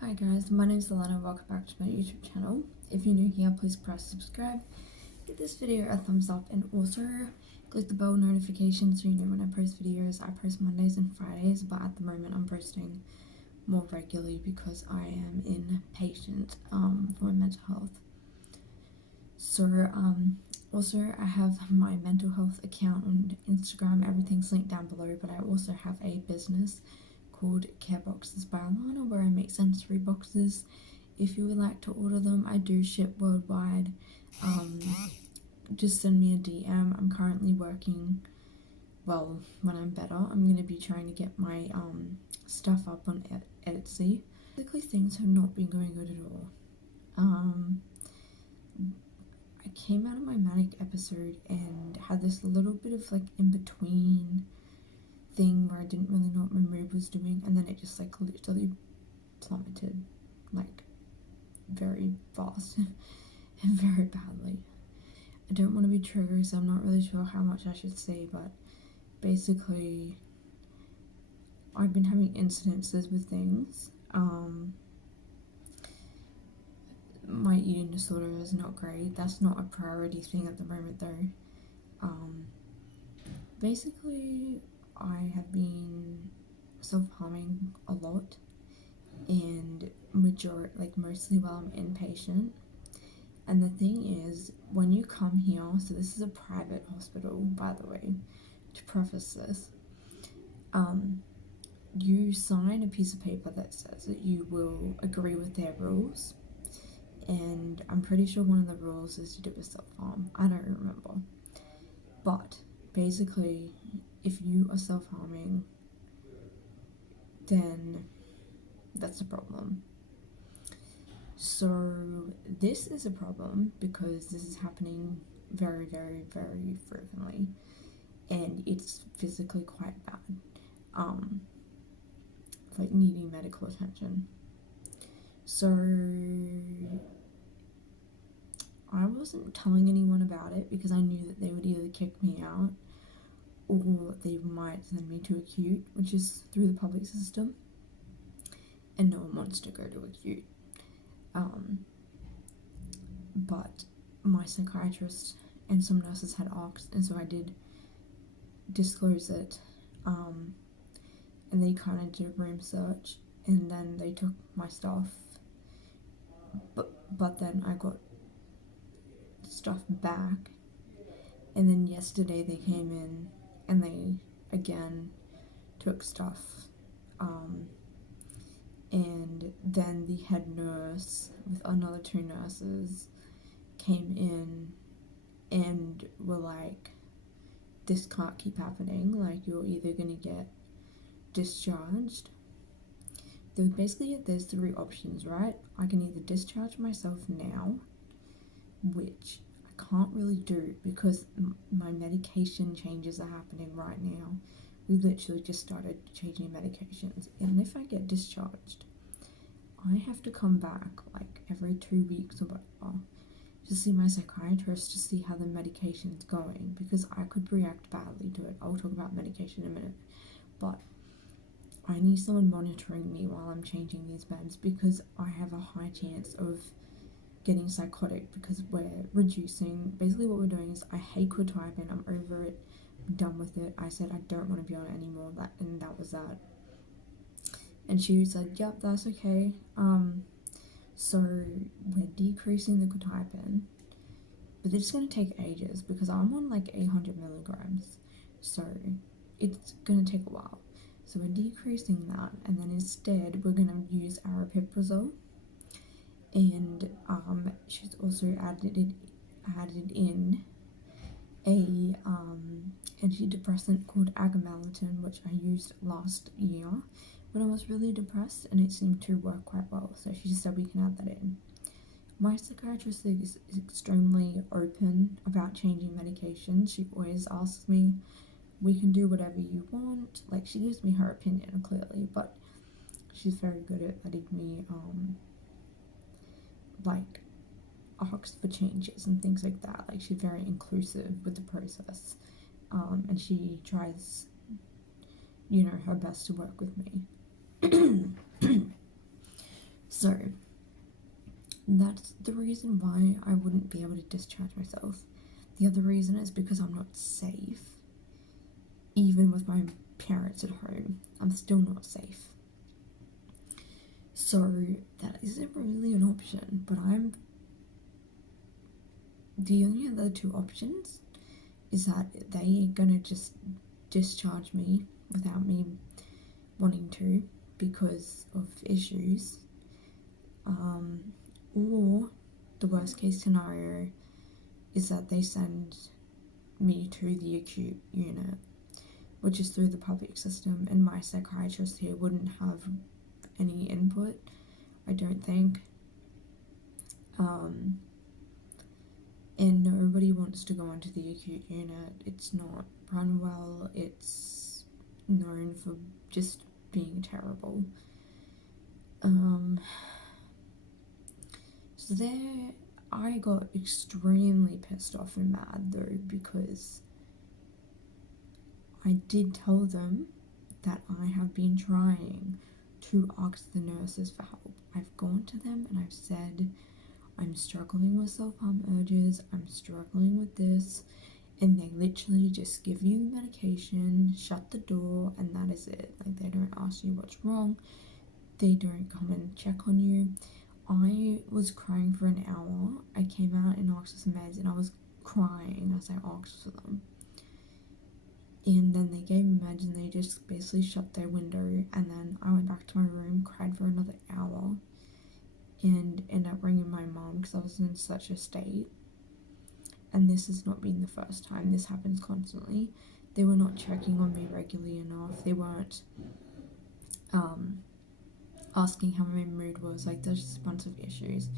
Hi guys, my name is Alana. Welcome back to my YouTube channel. If you're new here, please press subscribe, give this video a thumbs up, and also click the bell notification so you know when I post videos. I post Mondays and Fridays, but at the moment I'm posting more regularly because I am inpatient for my mental health. So also I have my mental health account on Instagram. Everything's linked down below, but I also have a business called Care Boxes by Alana, where I make sensory boxes. If you would like to order them, I do ship worldwide. Just send me a DM. I'm currently working, well, when I'm better, I'm going to be trying to get my stuff up on Etsy. Basically, things have not been going good at all. I came out of my manic episode and had this little bit of like in between thing where I didn't really know what my mood was doing, and then it just like literally plummeted like very fast and very badly. I don't want to be triggered, so I'm not really sure how much I should say, but basically I've been having incidences with things. My eating disorder is not great. That's not a priority thing at the moment though. Basically I have been self-harming a lot, and mostly while I'm inpatient. And the thing is, when you come here, so this is a private hospital, by the way, to preface this, you sign a piece of paper that says that you will agree with their rules, and I'm pretty sure one of the rules is to do a self-harm. I don't remember, but basically if you are self-harming, then that's a problem. So this is a problem because this is happening very, very, very frequently, and it's physically quite bad. Like needing medical attention. So I wasn't telling anyone about it because I knew that they would either kick me out or they might send me to acute, which is through the public system, and no one wants to go to acute. But my psychiatrist and some nurses had asked, and so I did disclose it, and they kind of did a room search, and then they took my stuff, but then I got stuff back, and then yesterday they came in and they again took stuff, and then the head nurse with another two nurses came in and were like, this can't keep happening, like you're either gonna get discharged. There's three options, right? I can either discharge myself now, which I can't really do because my medication changes are happening right now. We literally just started changing medications, and if I get discharged, I have to come back like every 2 weeks or whatever to see my psychiatrist to see how the medication's going, because I could react badly to it. I'll talk about medication in a minute, but I need someone monitoring me while I'm changing these meds because I have a high chance of getting psychotic because we're reducing. Basically what we're doing is, I hate quetiapine, I'm over it, I'm done with it. I said I don't want to be on it anymore, and that was that. And she said, yep, that's okay. So we're decreasing the quetiapine, but it's going to take ages because I'm on like 800 milligrams, so it's going to take a while. So we're decreasing that, and then instead we're going to use aripiprazole, and she's also added in a antidepressant called agomelatine, which I used last year when I was really depressed, and it seemed to work quite well, so she just said we can add that in. My psychiatrist is extremely open about changing medications. She always asks me, we can do whatever you want. Like, she gives me her opinion clearly, but she's very good at letting me like ask for changes and things like that. Like, she's very inclusive with the process, and she tries, her best to work with me. So that's the reason why I wouldn't be able to discharge myself. The other reason is because I'm not safe. Even with my parents at home, I'm still not safe. So that isn't really an option, but the only other two options is that they are gonna just discharge me without me wanting to because of issues, or the worst case scenario is that they send me to the acute unit, which is through the public system, and my psychiatrist here wouldn't have any input, I don't think. And nobody wants to go into the acute unit. It's not run well. It's known for just being terrible. So there, I got extremely pissed off and mad though, because I did tell them that I have been trying to ask the nurses for help. I've gone to them and I've said, I'm struggling with self-harm urges, I'm struggling with this, and they literally just give you medication, shut the door, and that is it. Like, they don't ask you what's wrong, they don't come and check on you. I was crying for an hour. I came out and asked for some meds, and I was crying as I asked for them. And then they gave me meds and they just basically shut their window, and then I went back to my room, cried for another hour, and ended up ringing my mom because I was in such a state. And this has not been the first time. This happens constantly. They were not checking on me regularly enough. They weren't asking how my mood was. Like, there's just a bunch of issues.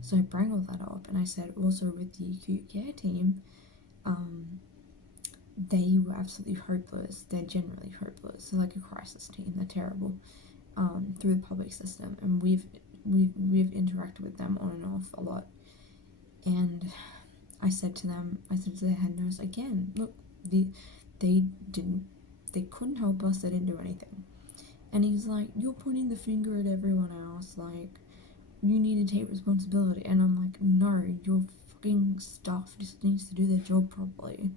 So I bring all that up, and I said also with the acute care team, they were absolutely hopeless. They're generally hopeless. They're like a crisis team. They're terrible through the public system, and we've interacted with them on and off a lot. And I said to the head nurse again, look, they couldn't help us. They didn't do anything. And he's like, you're pointing the finger at everyone else. Like, you need to take responsibility. And I'm like, no, your fucking staff just needs to do their job properly.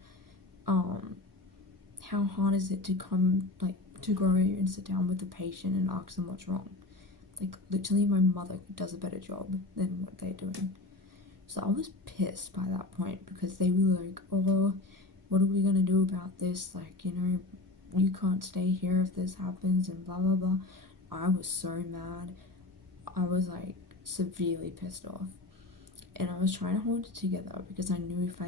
How hard is it to come, like, to go and sit down with the patient and ask them what's wrong? Like, literally my mother does a better job than what they're doing. So I was pissed by that point, because they were like, oh, what are we gonna do about this? Like, you know, you can't stay here if this happens and blah blah blah. I was so mad. I was like severely pissed off, and I was trying to hold it together, because I knew if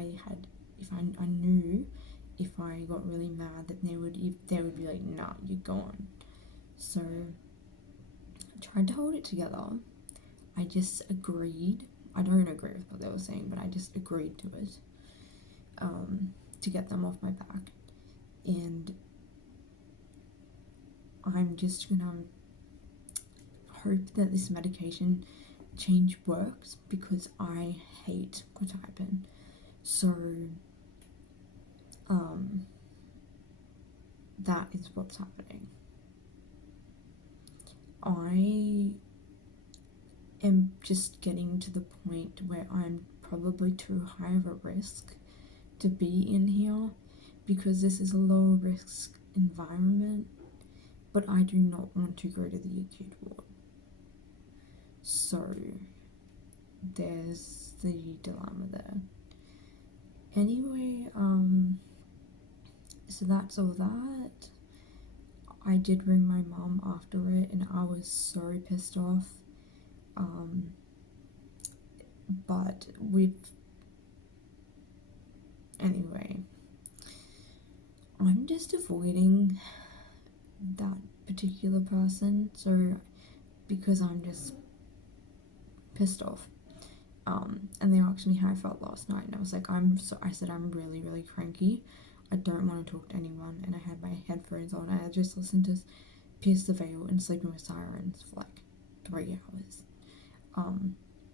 I got really mad, that they would be like, nah, you're gone. So I tried to hold it together. I just agreed. I don't agree with what they were saying, but I just agreed to it, to get them off my back. And I'm just gonna hope that this medication change works, because I hate quetiapine. So that is what's happening. I am just getting to the point where I'm probably too high of a risk to be in here, because this is a low risk environment, but I do not want to go to the acute ward. So there's the dilemma there. Anyway, so that's all that. I did ring my mom after it, and I was so pissed off. But anyway, I'm just avoiding that particular person, so, because I'm just pissed off. And they asked me how I felt last night, and I was like, I said I'm really, really cranky. I don't want to talk to anyone, and I had my headphones on, and I just listened to Pierce the Veil and Sleeping with Sirens for like 3 hours.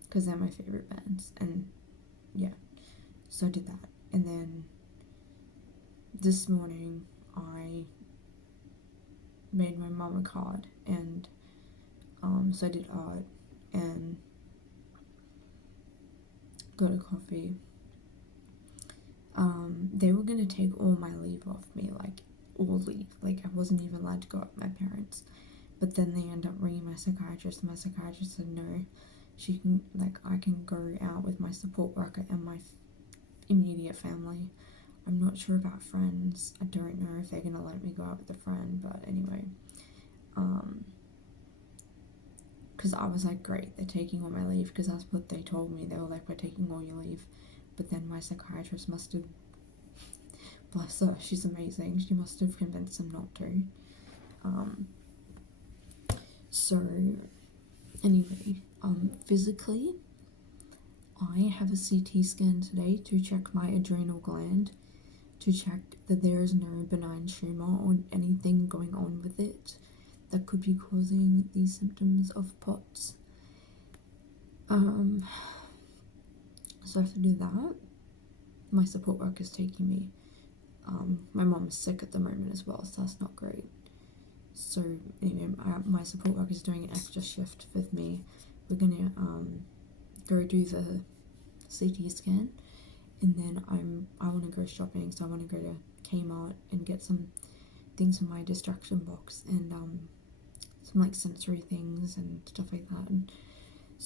Because they're my favorite bands, and yeah, so I did that. And then this morning I made my mum a card, and so I did art and got a coffee. They were gonna take all my leave off me, like all leave, like I wasn't even allowed to go out with my parents. But then they end up ringing my psychiatrist, and my psychiatrist said no, she can, like, I can go out with my support worker and my immediate family. I'm not sure about friends. I don't know if they're gonna let me go out with a friend, but anyway, because I was like, great, they're taking all my leave, because that's what they told me. They were like, we're taking all your leave. But then my psychiatrist must have, bless her, she's amazing, she must have convinced them not to. So anyway, physically, I have a CT scan today to check my adrenal gland, to check that there is no benign tumour or anything going on with it that could be causing these symptoms of POTS. So I have to do that. My support worker is taking me. My mom's sick at the moment as well, so that's not great. So anyway, my support worker is doing an extra shift with me. We're gonna go do the CT scan, and then I want to go shopping, so I want to go to Kmart and get some things from my distraction box, and some like sensory things and stuff like that, and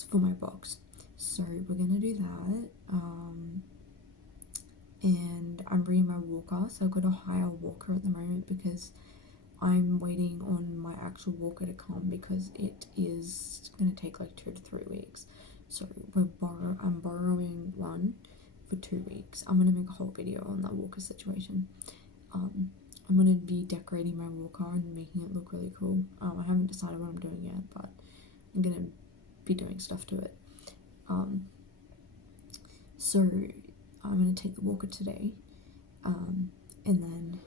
for my box. So we're gonna do that, and I'm bringing my walker. So I've got to hire a walker at the moment because I'm waiting on my actual walker to come, because it is going to take like 2 to 3 weeks. So I'm borrowing one for 2 weeks. I'm going to make a whole video on that walker situation. I'm going to be decorating my walker and making it look really cool. I haven't decided what I'm doing yet, but I'm going to be doing stuff to it. So I'm going to take the walker today, and then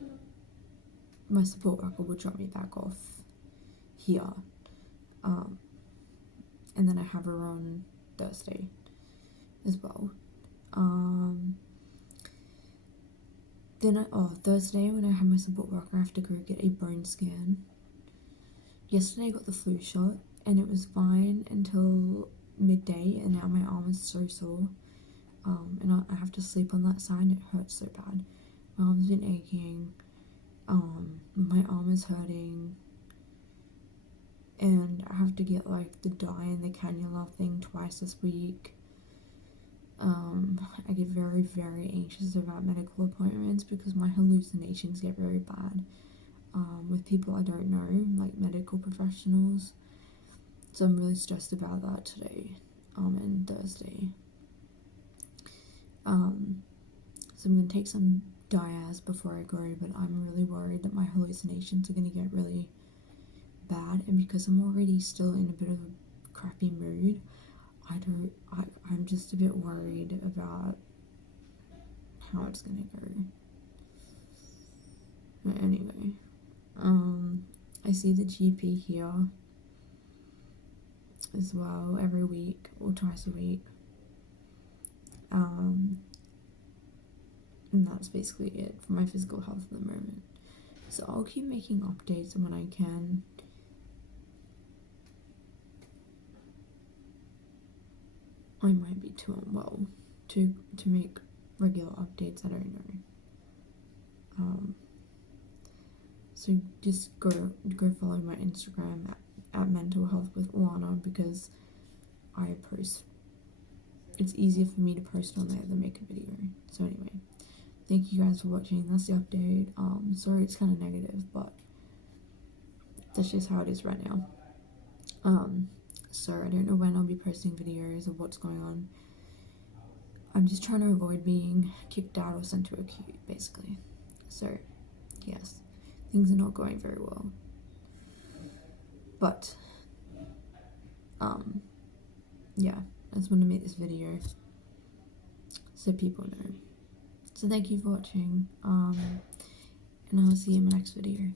my support worker will drop me back off here, and then I have her on Thursday as well. Thursday when I have my support worker, I have to go get a bone scan. Yesterday I got the flu shot, and it was fine until midday, and now my arm is so sore, and I have to sleep on that side, and it hurts so bad. My arm's been aching. My arm is hurting, and I have to get like the dye and the cannula thing twice this week. I get very, very anxious about medical appointments because my hallucinations get very bad, with people I don't know, like medical professionals. So I'm really stressed about that today, and Thursday. So I'm gonna take some Diaz before I go, but I'm really worried that my hallucinations are gonna get really bad, and because I'm already still in a bit of a crappy mood, I'm just a bit worried about how it's gonna go. But anyway, I see the GP here as well every week or twice a week. And that's basically it for my physical health at the moment. So I'll keep making updates when I can. I might be too unwell to make regular updates, I don't know. So just go follow my Instagram at Mental Health with Lana, because I post. It's easier for me to post on there than make a video. So anyway, thank you guys for watching. That's the update. Sorry it's kind of negative, but that's just how it is right now. So I don't know when I'll be posting videos of what's going on. I'm just trying to avoid being kicked out or sent to a queue, basically. So yes, things are not going very well. But yeah, I just want to make this video so people know. So thank you for watching, and I'll see you in my next video.